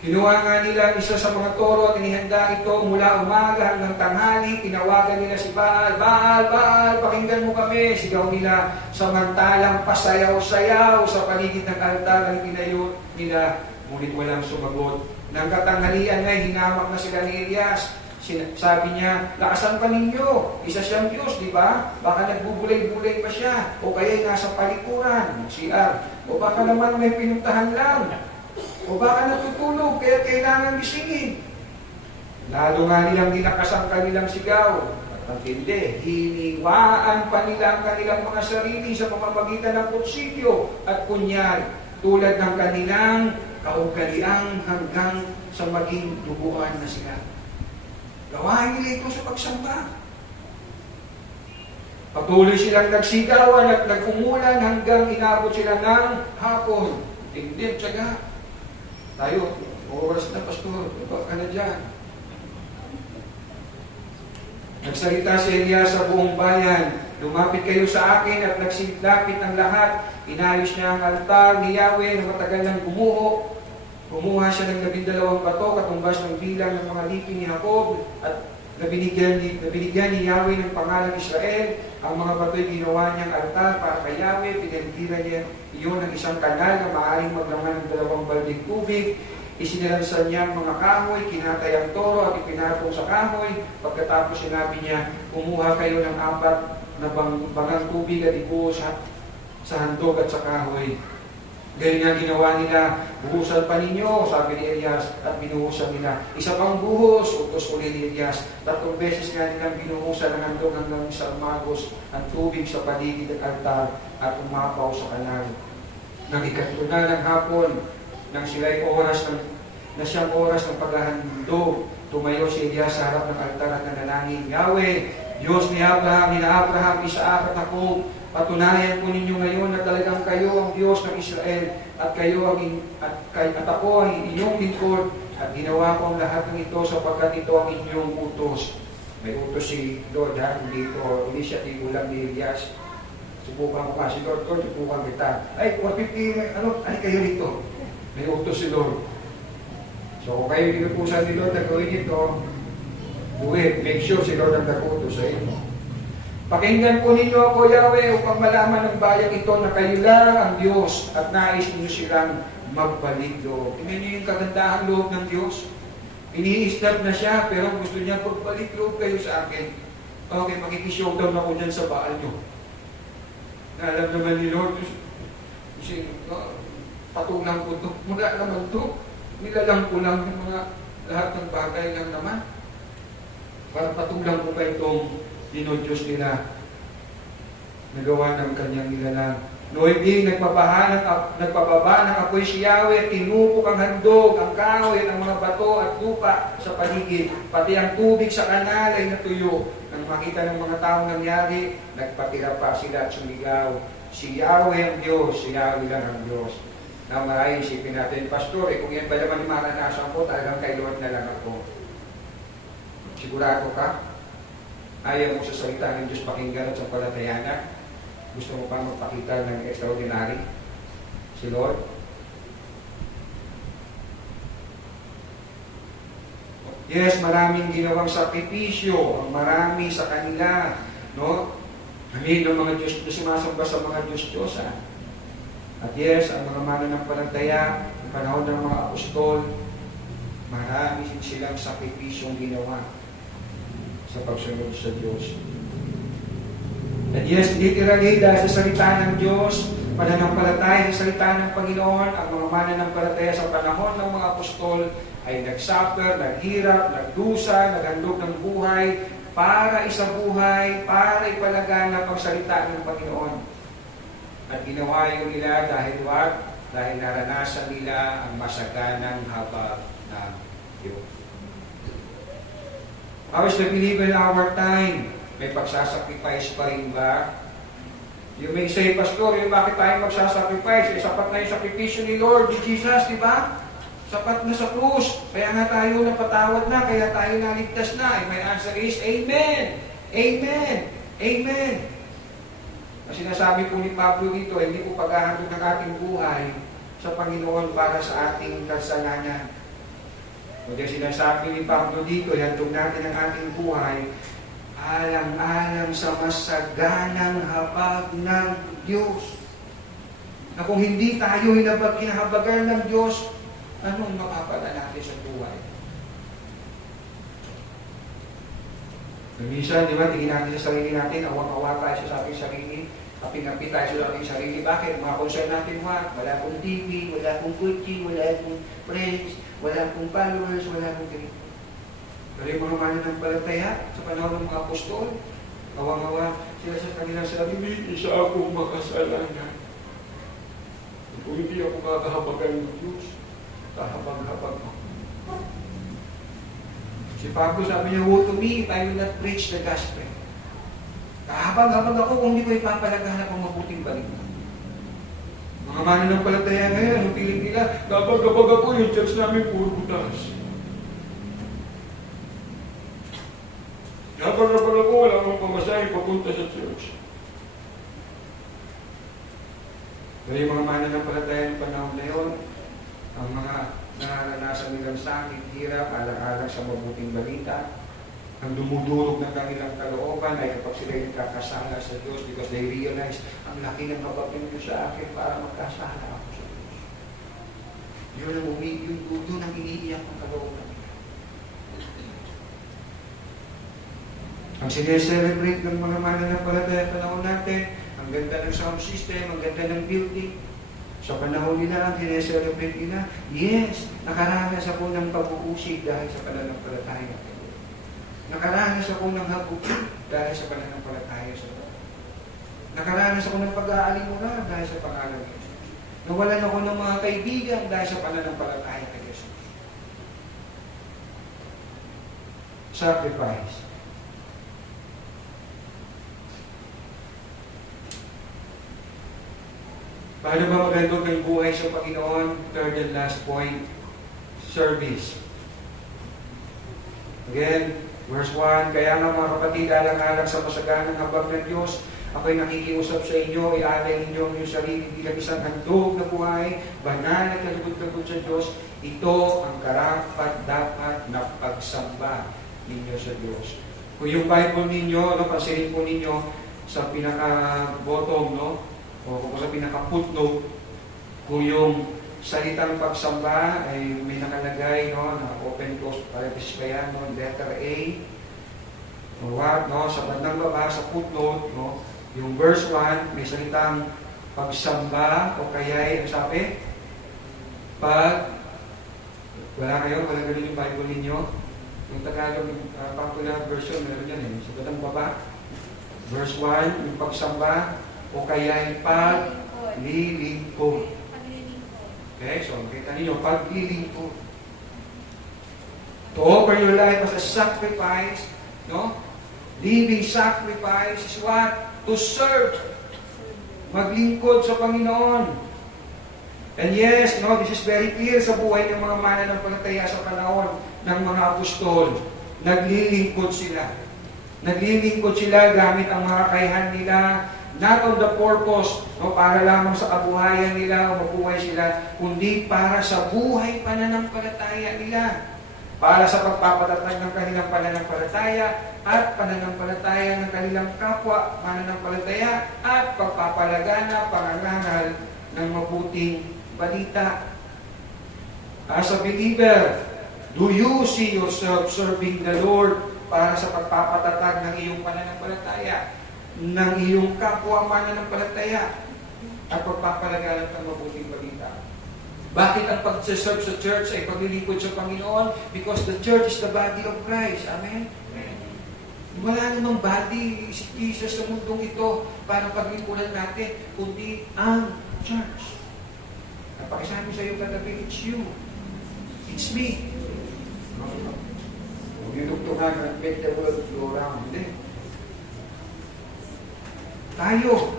Kinuha nga nila isa sa mga toro at inihanda ito mula umaga hanggang tanghali. Tinawagan nila si Baal, Baal, Baal, pakinggan mo kami. Sigaw nila, samantalang pasayaw-sayaw sa paligid ng altar ang tinayo nila. Ngunit walang sumagot. Nang katanghalian ngay, hinamak na sila ni Elias. Sabi niya, lakasan pa ninyo. Isa siyang Diyos, di ba? Baka nagbubulay-bulay pa siya. O kaya nasa palikuran, CR. O baka naman may pinuntahan lang. O baka natutulog, kaya kailangan gisingin. Lalo nga nilang dinakas ang kanilang sigaw. At hindi, hiniwaan pa nila ang kanilang mga sarili sa pamamagitan ng putsilyo at kunyari, tulad ng kanilang kaugaliang hanggang sa maging duguan na sila. Gawain nila ito sa pagsamba. Patuloy silang nagsigawan at nagumulan hanggang inabot sila ng hapon. Hindi, tiyaga. Tayo, oras na, pastor. Ito ka na dyan. Nagsalita si Elias sa buong bayan, lumapit kayo sa akin at nagsilapit ang lahat. Inayos niya ang altar ni Yahweh na matagal nang bumuo. Kumuha siya ng 12 bato, katumbas ng bilang ng mga lipi ni Jacob, at nabinigyan ni Yahweh ng pangalan Israel. Ang mga bato'y ginawa niyang altar para kay Yahweh. Pinagtira niya iyon ng isang kanal na maaaring maglaman ng 2 balding tubig. Isinilansan niya ang mga kahoy, kinatay ang toro at ipinatong sa kahoy. Pagkatapos sinabi niya, kumuha kayo ng 4 na bangang tubig at ibuhos sa handog at sa kahoy. Ganyan nga ginawa nila, buhusan pa ninyo, sabi ni Elias, at binuhusan nila. Isa pang buhos, utos uli ni Elias. 3 beses nga nilang binuhusan ng handog hanggang sa umagos ang tubig sa paligid ng altar at umapaw sa kanal. Nang ika-7 ng hapon, nang sila'y na siyang oras ng paghahandog, tumayo si Elias sa harap ng altar at nanalangin, Yahweh, Diyos ni Abraham, Isaac at Jacob, patunayan po ninyo ngayon na talagang kayo ang Diyos ng Israel at ako ang inyong lingkod at ginawa ko ang lahat ng ito sapagkat ito ang inyong utos. May utos si Lord dito, initiative ulang ni Elias. Subukan ko kasi, Lord, subukan kita. Ay, 450, ay kayo dito. May utos si Lord. So, kung kayo pinupusan ni Lord na gawin ito, do it. Make sure si Lord ang nag-utos sa inyo. Pakinggan po ninyo ako, Yahweh, upang malaman ng bayan ito na kayo lang ang Diyos at nais ninyo silang magbalik loob. Tingnan niyo yung kagandahan loob ng Diyos. Ini-stop na siya, pero gusto niya magbalik loob kayo sa akin. Okay, makikishowdown ako dyan sa baal nyo. Alam naman ni Lord, kasi patulang ko ito. Mula naman ito. Nilalang ko lang yung mga lahat ng bagay lang naman. Para patulang ko pa itong dinodiyos nila. Nagawa ng kanyang nilalang. No, hindi nagpababa ng apoy si Yahweh, tinupok ang handog, ang kahoy, ang mga bato at lupa sa paligid. Pati ang tubig sa kanal ay natuyo. Nang makita ng mga taong nangyari, nagpatira pa sila at sumigaw. Si Yahweh ang Diyos, si Yahweh lang ang Diyos. Na marahil isipin natin, Pastor, kung yan ba naman yung maranasan ko, talagang kay Lord na lang ako. Sigurado ka? Ayaw mo sa salita ng Diyos pakinggan at sa palatayana? Gusto mo pa magpakita ng extraordinary? Si Lord? Yes, maraming ginawang sakripisyo, ang marami sa kanila, no? Amin, ng mga Diyos, sumasamba sa mga Diyos-Diyos, ha? At yes, ang mga mananampalataya, ang panahon ng mga apostol, marami silang sakripisyong ginawa sa pagsunod sa Diyos. And yes, literally, dahil sa salita ng Diyos, pananampalataya sa salita ng Panginoon, ang mga mananampalataya sa panahon ng mga apostol ay nagsuffer, naghirap, nagdusa, naghandog ng buhay para isabuhay, para ipalaganap ang salita ng Panginoon. At ginawa yun nila dahil what? Dahil naranasan nila ang masaganang habag ng Diyos. How is the believer in our time? May pagsasacrifice pa rin ba? You may say, Pastor, bakit tayo magsasacrifice? Sapat na yung sakripisyo ni Lord, ni Jesus, di ba? Sapat na sa krus. Kaya nga tayo napatawad na, kaya tayo naligtas na. And my answer is, Amen! Amen! Amen! Ang sinasabi po ni Pablo dito, hindi po paghahandog ng ating buhay sa Panginoon para sa ating kasalanan. Kaya sinasabi ni Pablo dito, ihandog natin ang ating buhay alang-alang sa masaganang habag ng Diyos. Na kung hindi tayo hinahabagan ng Diyos, anong makapala natin sa buhay? Minsan, di ba, tingin natin sa sarili natin, awang-awa tayo sa ating sarili, kaping-api tayo sa ating sarili. Bakit? Mga concern natin, wala akong TV, wala akong kutsi, wala akong friends, wala akong followers, wala akong ganito. Pero yung mga mananampalataya sa panahon ng mga apostol, awang-awa sila sa kanilang sarili, isa akong makasalanan. Kung hindi ako kakahabagan ng Diyos, kahabag-habag ako. Si Pablo sabi niya, woe to me if I will not preach the gospel. Kahabag-habag ako kung hindi ko ipapalagahan ang mabuting balita. Mga mananampalataya ngayon, ang piling nila, kapag-kapag ako, yung church namin puro butas. Kapag-kapag ako, wala akong pamasahe papunta sa church. Pero yung mga mananampalataya ng panahon na yun, ang mga naranasan nilang sakit, hirap, alang-alang sa mabuting balita, ang dumudurog ng kanilang kalooban ay kapag sila yung kakasala sa Diyos because they realize, ang laki ng habagin niyo sa akin para magkasala ako sa Diyos. Yun ang iniiyak ng kalooban nila. Ang sineselebrate ng mga mananampalataya panahon natin, ang ganda ng sound system, ang ganda ng building, sa panahon nila, ang sineselebrate nila, yes, nakaranas ako ng pag-uusig dahil sa pananampalataya. Nakaranas ako ng habukin dahil sa pananampalataya sa Diyos. Nakaranas ako ng pag-aalimura dahil sa pangalan ng Diyos. Nawalan ako ng mga kaibigan dahil sa pananampalataya kay Jesus. Sacrifice. Paano ba magandog ng buhay sa Panginoon? Third and last point, service. Again, verse 1, kaya nga mga kapatid, alang-alang sa masaganang habag ng Diyos, ako'y nakikiusap sa inyo, ialay ninyo ang inyong sarili bilang isang handog na buhay, banal at kalugod-lugod sa Diyos. Ito ang karapat-dapat na pagsamba ninyo sa Diyos. Kung yung Bible ninyo, pansinin po ninyo sa pinaka-bottom, o kung sa pinaka-footnote, kung yung salitang pagsamba ay may nakalagay na open close parenthesis pa yan, letter A, sa bandang baba, sa footnote, yung verse 1, may salitang pagsamba o kaya, ang sabi, wala ganun yung Bible ninyo. Yung Tagalog, popular version, meron yan sa bandang baba. Verse 1, yung pagsamba, o kaya'y paglilingkod. Okay, so kita ninyo, paglilingkod. To offer your life as a sacrifice, living sacrifice is what? To serve. Maglingkod sa Panginoon. And yes, this is very clear sa buhay ng mga mananampalataya sa panahon ng mga apostol. Naglilingkod sila. Naglilingkod sila gamit ang mga kakayahan nila, not on the purpose, para lamang sa kabuhayan nila o mabuhay sila, kundi para sa buhay pananampalataya nila. Para sa pagpapatatag ng kanilang pananampalataya at pananampalataya ng kanilang kapwa mananampalataya at pagpapalagana, pangangaral ng mabuting balita. As a believer, do you see yourself serving the Lord para sa pagpapatatag ng iyong pananampalataya, ng iyong kapwa mananampalataya at pagpapalagalan ng mabuting balita? Bakit ang pag-serve sa church ay paglilingkod sa Panginoon? Because the church is the body of Christ. Amen? Wala namang body si Jesus sa mundong ito para paglingkuran natin, kundi ang church. Napakisabi sa iyo katabi, it's you. It's me. Huwag yung dugtungan at make the world go around. Hindi. Tayo.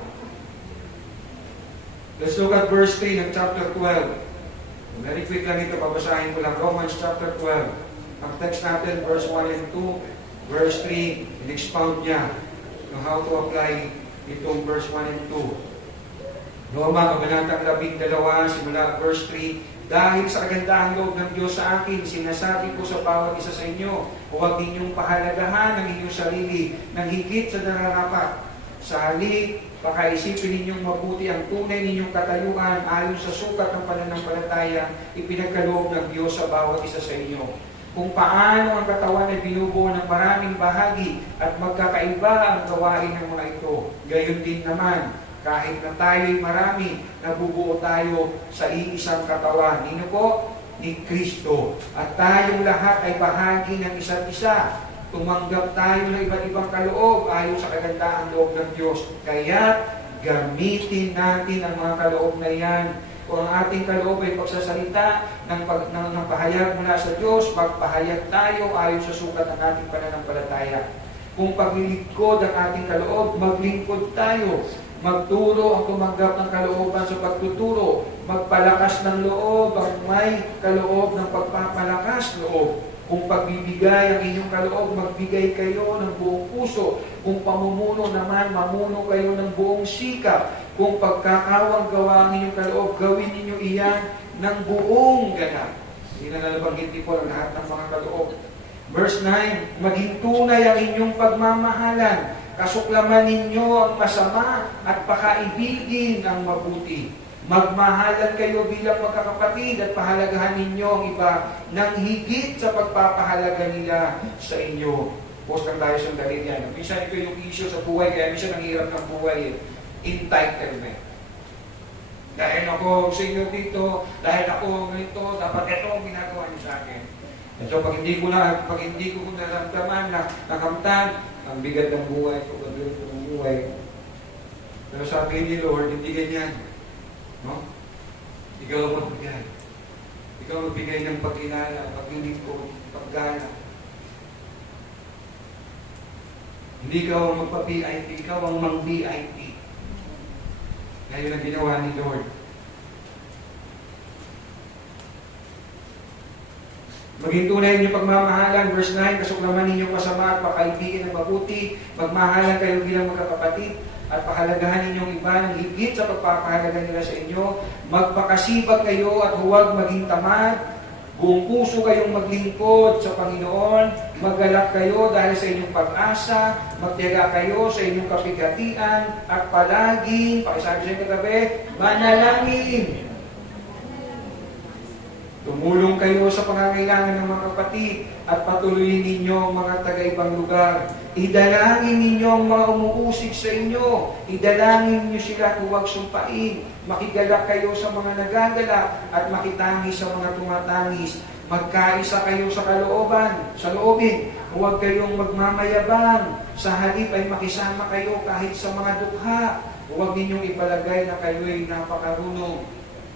Let's look at verse 3 ng chapter 12. Very quick lang ito, babasahin ko lang. Romans chapter 12. Ang text natin, verse 1 and 2. Verse 3, in-expound niya on how to apply itong verse 1 and 2. Roma, kabanatang 12, simula verse 3. Dahil sa kagandahang loob ng Diyos sa akin, sinasabi ko sa bawat isa sa inyo, huwag ninyong pahalagahan ang inyong sarili ng higit sa nararapat. Sa halip, pakaisipin ninyong mabuti ang tunay ninyong katayuan ayon sa sukat ng pananampalataya ipinagkaloob ng Diyos sa bawat isa sa inyo. Kung paano ang katawan ay binubuo ng maraming bahagi at magkakaiba ang gawain ng mga ito. Gayon din naman, kahit na tayo'y marami, nabubuo tayo sa iisang katawan. Nino po? Ni Kristo. At tayong lahat ay bahagi ng isa't isa. Tumanggap tayo ng iba't ibang kaloob ayon sa kagandaang loob ng Diyos. Kaya gamitin natin ang mga kaloob na yan. Kung ang ating kaloob ay pagsasalita ng pahayag mula sa Diyos, magpahayag tayo ayon sa sukat ng ating pananampalataya. Kung paglilingkod ang ating kaloob, maglingkod tayo. Magturo ang tumanggap ng kalooban sa pagtuturo. Magpalakas ng loob ang may kaloob ng pagpapalakas loob. Kung pagbibigay ang inyong kaloob, magbigay kayo ng buong puso. Kung pamumuno naman, mamuno kayo ng buong sikap. Kung pagkakawang gawa ang inyong kaloob, gawin ninyo iyan ng buong ganap. Hindi na nalabanggit po ang lahat ng mga kaloob. Verse 9, maging tunay ang inyong pagmamahalan. Kasuklaman ninyo ang masama at pakaibigin ang mabuti. Magmahalan kayo bilang magkakapatid at pahalagahan ninyo ang iba nang higit sa pagpapahalaga nila sa inyo. Post lang tayo sandali yan. Minsan ito yung issue sa buhay, kaya minsan ang hirap ng buhay. Entitlement. Dahil ako senior dito, dahil ako ganito, dapat ito ang ginagawa niyo sa akin. So pag hindi ko naramdaman na nakamtan, ang bigat ng buhay, pagkabigat ng buhay. Pero sabi ni Lord, hindi ganyan. No? Ikaw ang magbigay. Ikaw ang magbigay ng pagkilala, paglilingkod, paggala. Hindi ikaw ang magpa-VIP, ikaw ang mang-VIP. Ngayon ang ginawa ni Lord. Maging tunay ninyong pagmamahalan, verse 9, kasuklaman ninyong masama at pakaibigin ng mabuti, magmahalan kayo bilang magkakapatid, at pahalagahan ninyong iba ng higit sa pagpapahalaga nila sa inyo. Magpakasipag kayo at huwag maging tamad. Buong puso kayong maglingkod sa Panginoon. Maggalak kayo dahil sa inyong pag-asa. Magtiyaga kayo sa inyong kapigatian. At palaging, pakisabi sa inyong katabi, manalangin. Tumulong kayo sa pangangailangan ng mga kapatid at patuloyin ninyo ang mga taga-ibang lugar. Idalangin ninyo ang mga umuusig sa inyo. Idalangin ninyo sila at huwag sumpain. Makigalak kayo sa mga nagagalak at makitangis sa mga tumatangis. Magkaisa kayo sa loobin. Huwag kayong magmamayabang. Sa halip ay makisama kayo kahit sa mga dukha. Huwag ninyong ipalagay na kayo'y napakarunong.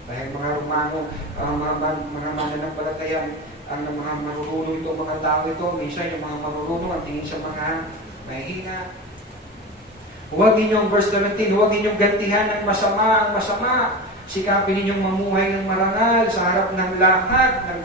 Dahil mga Romano, mga mananampalataya, ang mga marurunong itong mga tao ito, minsan yung mga marurunong ang tingin sa mga mahina. Huwag ninyong, verse 17, huwag ninyong gantihan ng masama ang masama. Sikapin ninyong mamuhay ng marangal sa harap ng lahat ng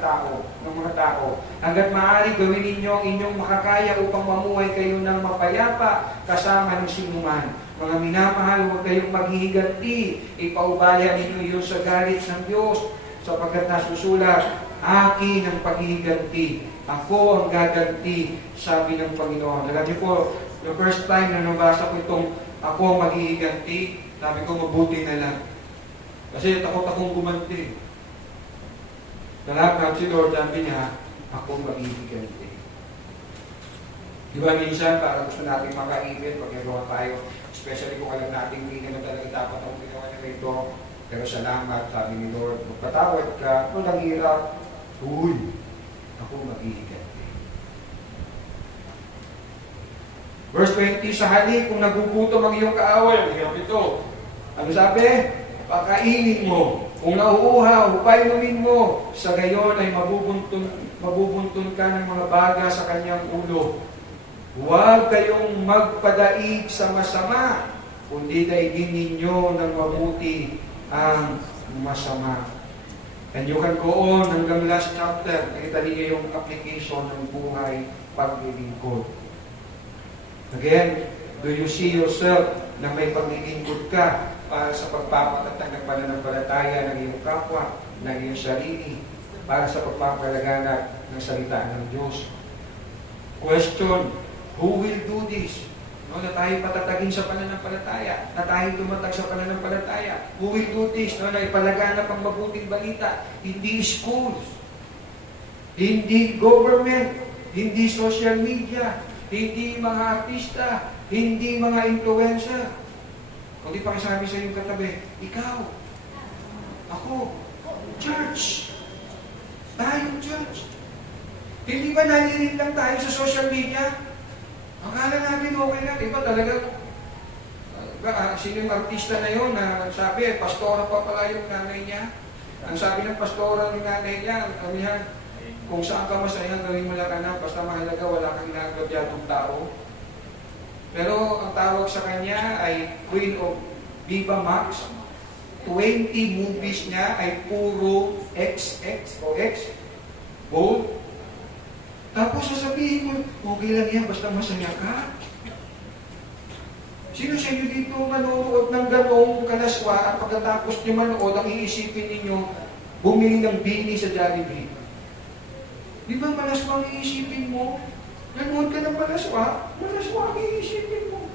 mga tao. Hanggat maaari, gawin ninyo ang inyong makakaya upang mamuhay kayo ng mapayapa kasama ng sinuman. Mga minamahal, huwag kayong maghihiganti. Ipaubaya ninyo iyon sa galit ng Diyos, sapagkat nasusulat, akin ang paghihiganti. Ako ang gaganti, sabi ng Panginoon. Alam niyo po, the first time na nabasa ko itong ako ang maghihiganti, sabi ko mabuti na lang. Kasi takot akong gumanti. Talagang si Lord, sabi niya, ako ang maghihiganti. Diba minsan, para gusto natin makaibig, pag nagawa tayo, especially kung alam natin hindi naman talaga dapat ang ginawa niya rito. Pero salamat, sabi ni Lord, magpatawad ka, kung naghihirap, uy, ako maghihiganti. Verse 20, sa halip, kung nagugutom ang iyong kaaway, hirap ito. Ano sabi? Pakainin mo. Kung nauuhaw, painumin mo. Sa gayon ay mabubuntun ka ng mga baga sa kanyang ulo. Huwag kayong magpadaig sa masama, kundi daigin ninyo ng mabuti ang masama. And you can go on hanggang last chapter. Nakita niyo yung application ng buhay paglilingkod. Again, do you see yourself na may paglilingkod ka para sa pagpapatatag ng pananampalataya ng iyong kapwa, ng iyong sarili, para sa pagpapalaganap ng salita ng Diyos? Question, who will do this? No, na tayo patatagin sa pananampalataya, na tayo tumatag sa pananampalataya. Who will do this? No, na ipalaganap ang mabuting balita. Hindi schools. Hindi government, hindi social media, hindi mga artista, hindi mga influencer. Kung di pakisabi sa iyong katabi, ikaw, ako, church. Tayong church. Hindi ba nalilig lang tayo sa social media? Akala natin okay na, di ba talaga? Sino yung artista na yun na sabi, pastora pa pala yung nanay niya? Ang sabi ng pastora ng nanay niya, kung saan ka masaya, gawin mo lang ka na, basta mahalaga, wala kang ginagabyadong tao. Pero ang tawag sa kanya ay Queen of Viva Max. 20 movies niya ay puro XX o X, gold. Tapos sasabihin mo, okay lang yan, basta masaya ka. Sino sa inyo dito manonood ng ganong kalaswa at pagkatapos niyo manood, ang iisipin ninyo, bumili ng bini sa Jollibee? Di ba malaswa ang iisipin mo? Nanood ka ng malaswa ang iisipin mo.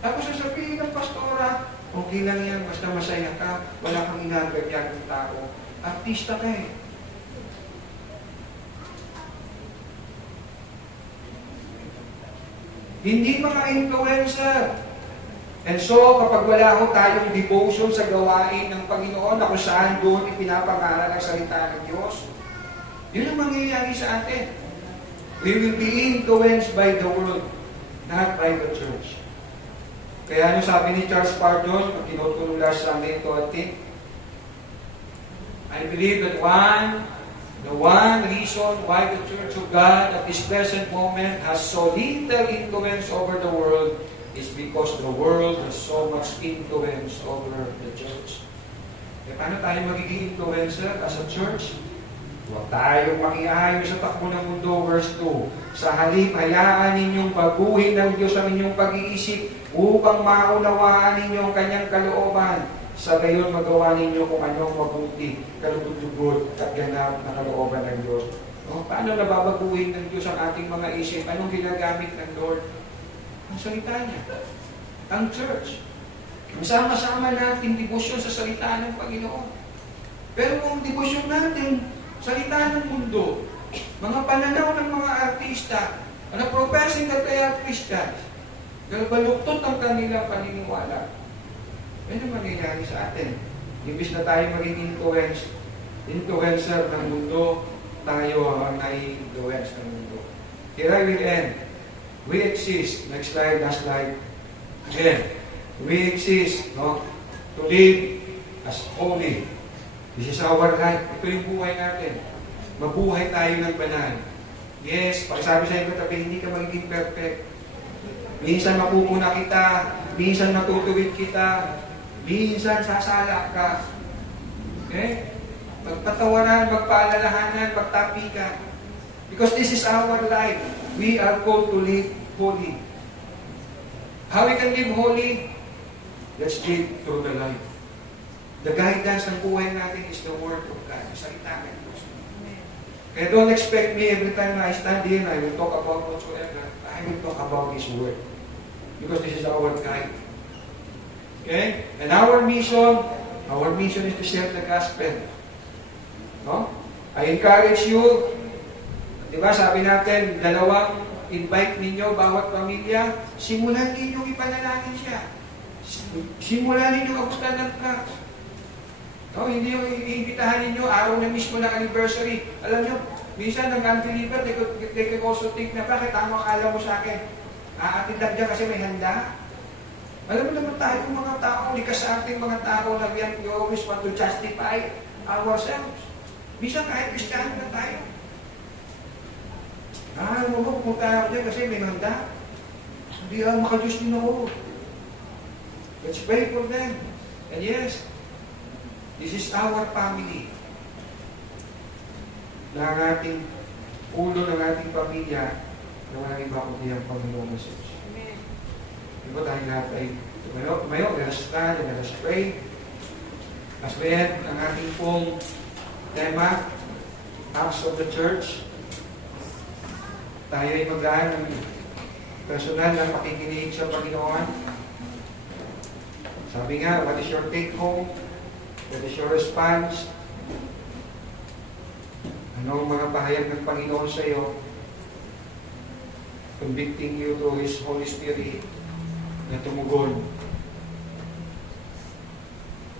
Tapos sasabihin ng pastora, okay lang yan, basta masaya ka, wala kang inagagyan ng tao. Artista ka eh. Hindi mga influencer. And so, kapag wala ho tayong devotion sa gawain ng Panginoon na kung saan doon ipinapangaral ang salita ng Diyos, yun ang mangyayari sa atin. We will be influenced by the world, not by the church. Kaya ano sabi ni Charles Spurgeon, pag kinote ko nung last Sunday ito at I believe that the one reason why the Church of God at this present moment has so little influence over the world is because the world has so much influence over the church. E paano tayo magiging influencer as a church? Huwag tayong makiayo sa takbo ng mundo, verse 2. Sa halip, hayaan ninyong baguhin ng Diyos ang inyong pag-iisip upang maunawaan ninyo ang kanyang kalooban. Sa gayon magawa ninyo kung anong mabuti, kalutugod at ganap na kalooban ng Diyos. No? Paano nababaguhin ng Diyos ang ating mga isip? Anong ginagamit ng Lord? Ang salita niya. Ang church. Sama-sama natin debosyon sa salita ng Panginoon. Pero kung debosyon natin, salita ng mundo, mga pananaw ng mga artista, na professing that they are Christians, baluktot ang kanilang paniniwala, ano mangyayari sa atin? Imbis na tayo maging influencer ng mundo, tayo ang nai-influence ng mundo. Here I will end. We exist. Next slide, last slide. Again, we exist, no, to live as holy. This is our life. Ito yung buhay natin. Mabuhay tayo ng banal. Yes, pag sabi sa iyo katabi, hindi ka magiging perfect. Minsan mapupuna kita, minsan matutuwid kita, minsan sasala ka. Okay? Magpatawaran, magpaalalahanan, magtapikan. Because this is our life. We are called to live holy. How we can live holy? Let's live through the life. The guidance ng buhay natin is the Word of God. Salita ng Diyos. Kaya don't expect me every time I stand here, I will talk about whatsoever. I will talk about His Word. Because this is our guide. Okay? And our mission is to share the gospel. No? I encourage you, diba sabi natin, dalawang invite ninyo, bawat pamilya, simulan ninyo ipanalangin siya. Simulan ninyo abutan ng cross. No, hindi yung iimbitahan ninyo araw na mismo ng anniversary. Alam nyo, minsan ng unbeliever, they can also think na, bakit tama akala mo sa akin? Aatindag dyan kasi may handa. Alam mo naman tayo, mga tao, likas sa ating mga tao na we always want to justify ourselves. Minsan kahit Kristiyano na tayo. Alam mo, pumunta ako dyan kasi may handa. Hindi makajus din ako. Let's pray for them. And yes, this is our family. Na ang ating ulo ng ating pamilya na walang iba kundi ang Panginoon Jesus. Amen. Diba tayo lahat ay tumayo, let us stand and let us pray. As we end ang ating pong tema, Acts of the Church, tayo ay magdaan ng personal na pakikinig sa Panginoon. Sabi nga, what is your take home? What is your response? Ano ang mga pahayag ng Panginoon sa iyo? Convicting you through His Holy Spirit na tumugon.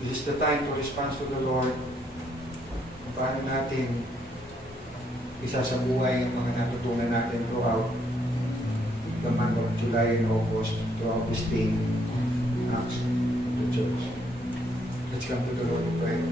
This is the time to respond to the Lord. Kung paano natin isa sa buhay ang mga natutunan natin throughout the month of July and August, throughout this day, Acts of the Church. Let's come to the Lord in prayer.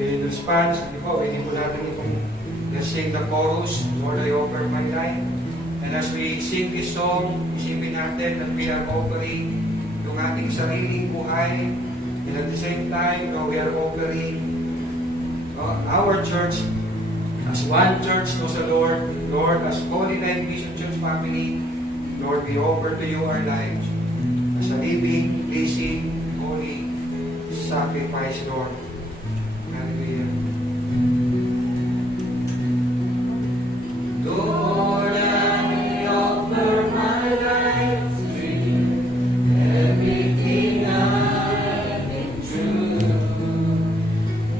In response, hindi po natin itong let's sing the chorus, Lord, I offer my life. And as we sing this song, isipin natin that we are offering yung ating sariling buhay. And at the same time, we are offering our church as one church to the Lord. Lord, as Holy Life Mission Church family, Lord, we offer to you our lives as a living, blessing, holy sacrifice, Lord. Hallelujah. Lord, I offer my life to you, everything I've been through.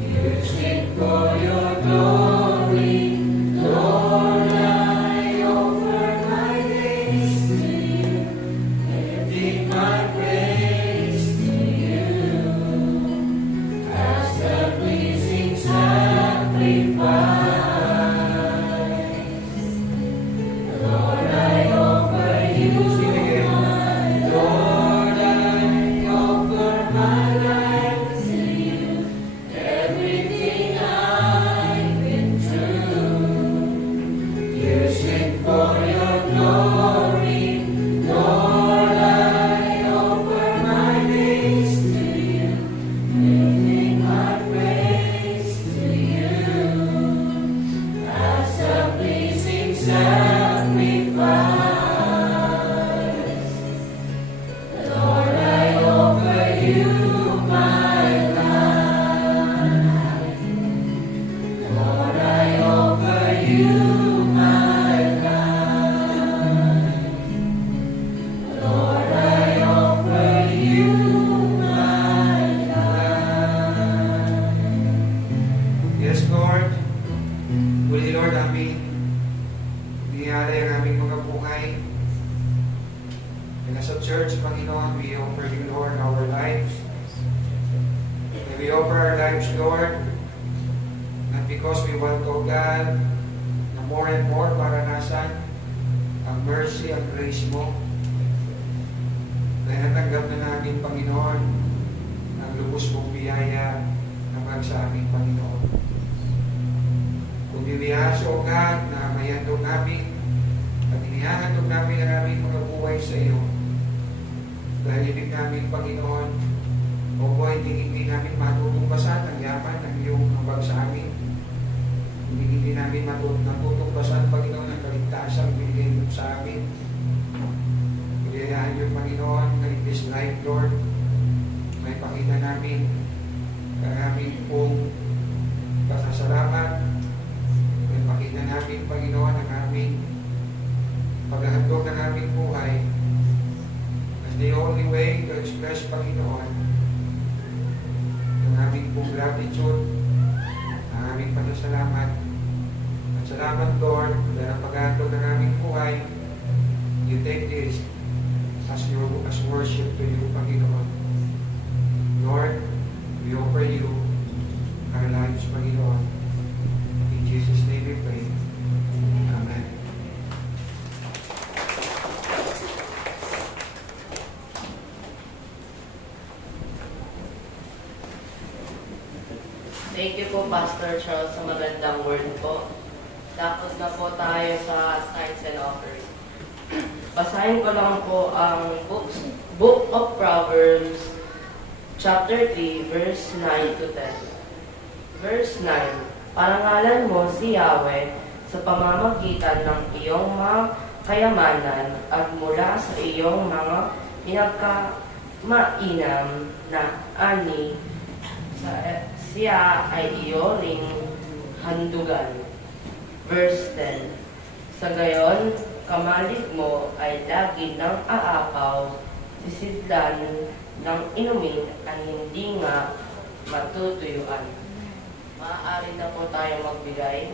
Use it for your glory, Lord. I offer my days to you, lifting my praise to you as the pleasing As a church, Panginoon, we offer you, Lord, our lives. And we offer our lives, Lord, not because we want, O God, na more and more maranasan ang mercy at grace mo. Dahil natanggap na namin, Panginoon, ang lubos mong biyaya naman sa aming Panginoon. Kung bibiyasa, O God, na mayandog namin at inihahandog namin ang aming mga buhay sa iyo. Dahil ibig namin, Panginoon, o hindi namin matutumbasan ang yaman ng iyong habag sa amin. Hindi namin matutumbasan, Panginoon, ang kaligtasan binigay mo sa amin. Pagayaan niyo, Panginoon, na in this life, Lord, may pakita namin ang aming pong pasasalamat. May pakita namin, Panginoon, ang aming paghahandog ng aming buhay as the only way to express, Panginoon, ang aming pong gratitude, ang aming pasasalamat. At salamat, Lord, dahil ang paghahandog ng aming buhay, you take this as worship to you, Panginoon. Lord, we offer you our lives, Panginoon. In Jesus' name we pray. Amen. Thank you po, Pastor Charles, sa magandang word po. Tapos na po tayo sa Tithes and Offering. Basahin ko lang po ang Book of Proverbs, chapter 3, verse 9 to 10. Verse 9, parangalan mo si Yahweh sa pamamagitan ng iyong mga kayamanan at mula sa iyong mga pinagkamainam na ani, siya ay iyo ring handugan. Verse 10, sa gayon, kamalig mo ay lagi ng aapaw, sisidlan ng inumin ay hindi nga matutuyuan. Maaari na po tayo magbigay.